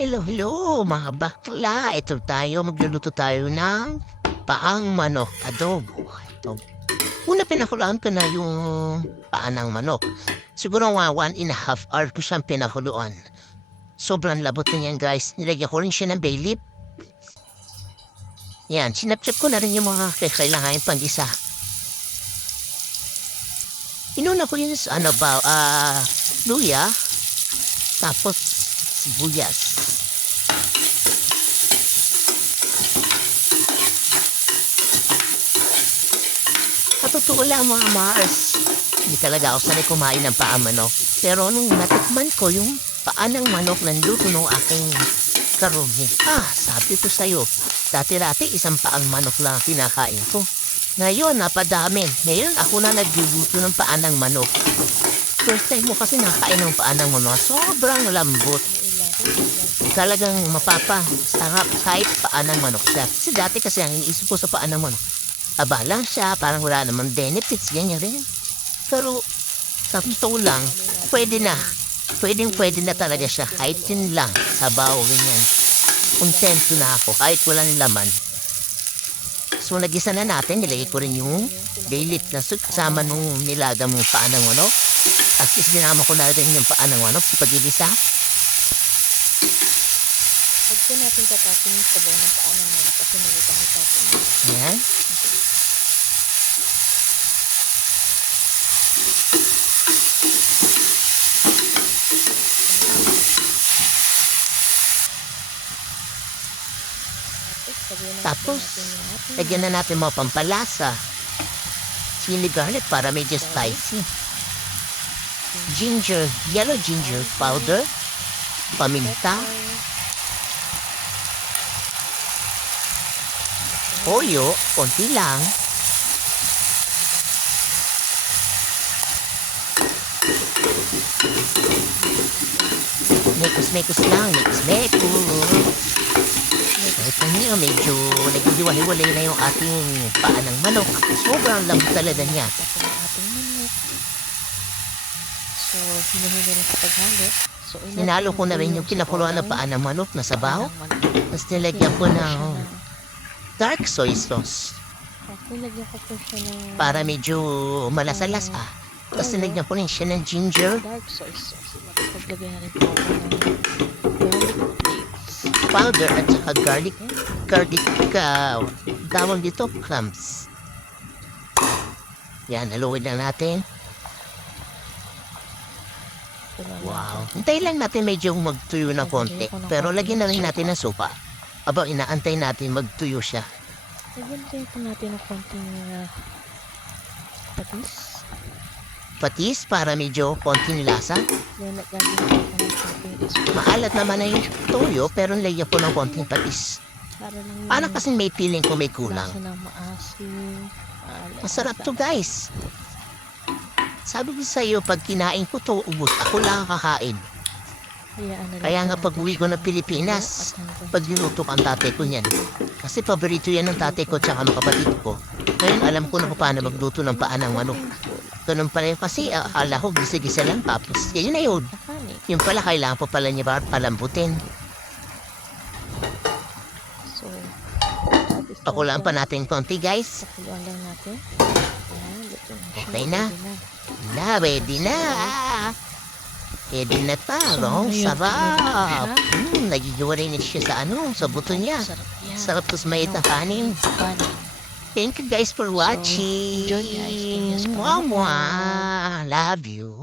Hello, mga bakla. Ito tayo, magluluto tayo ng paang manok adobo. Ito. Una pinakulaan ko na yung paa ng manok. Siguro mga 1.5 hour ko siyang pinakuluan. Sobrang labot na yan, guys. Nilagyan ko rin siya ng bay leaf. Yan, sinapchap ko na rin yung mga kailangan pang-isa. Inuna ko yun sa luya, tapos sibuyas. Totoo lang mga Mars. Hindi talaga ako sanay kumain ng paa manok. Pero nung natikman ko yung paa ng manok ng luto ng aking karumi. Sabi ko sa'yo, dati-dati isang paang manok lang ang kinakain ko. Ngayon, napadami. Ngayon, ako na nagluluto ng paa ng manok. First time mo kasi nakain ng paa ng manok. Sobrang lambot. Talagang mapapasarap kahit paa ng manok siya. Kasi dati kasi ang iniisip ko sa paa ng manok, abala siya, parang wala namang benefits, ganyan rin. Pero, sa totoo lang, pwede na. Pwede na talaga siya, kahit yun lang, sabaw, ganyan. Kontento na ako, kahit walang laman. So, nagisa na natin, nilagay ko rin yung bay leaf na kasama nung nilaga mong paa ng manok. At sinama ko na rin yung paa ng manok sa pag-igisa. Huwag po natin tatatin yung sabaw ng paa ng manok kasi nagagamit natin yun. Yan. Tapos, lagyan na natin mga pampalasa. Chili garlic para medyo spicy. Ginger, yellow ginger powder. Paminta. Toyo, konti lang. Mekos-mekos lang, mekos-mekos. Ito niyo, medyo naghihiwa-hiwalay na yung ating paa ng manok. Sobrang lambot talaga niya. Tapos ang ating manok. So, hinahina na sa paghalo. So, Hinalo ko na rin yung pinakuluan ng paa ng manok na sabaw. Tapos nilagyan ko ng dark soy sauce. Nilagyan ko po siya ng Para medyo malasalas Tapos nilagyan ko rin siya ng ginger dark soy sauce. Paglagyan na rin po ako ng garlic flakes. powder at saka garlic tawag dito, crumbs. Yan, haluin lang natin. Wow. Hintayin lang natin medyo magtuyo ng konti. Pero lagyan na rin natin ng supa. Aba, inaantay natin magtuyo siya. Lagyan po natin ng konting patis. Patis para medyo konting lasa. Then, lagyan po ng konting ispo. Maalat naman na yung tuyo pero lagyan po ng konting patis. Para lang Parang kasi may feeling ko may kulang. lasa ng maasim. Masarap to, guys. Sabi ko sa iyo, pag kinain ko to, ubos. Ako lang kakain. Kaya nga pag uwi ko ng Pilipinas, pag niluto ang tatay ko niyan. Kasi paborito yan ng tatay ko tsaka ng kapatid ko. Ngayon alam ko na kung paano magluto ng paa ng manok. Ganun pala yun kasi akala ko gisa-gisa lang tapos yun na yun. Yung pala kailangan pa pala niya palambutin. So, Pakulaan pa natin konti, guys. pakuluan lang natin. Ayan, luto na siya. Okay na. Ready na. Ready na taro. Sarap. Nagigiwalay na siya sa buto niya. Sarap yan. Sarap tos may kanin. Kanin. Thank you guys for watching. enjoy guys. Mwah, mwah. Love you.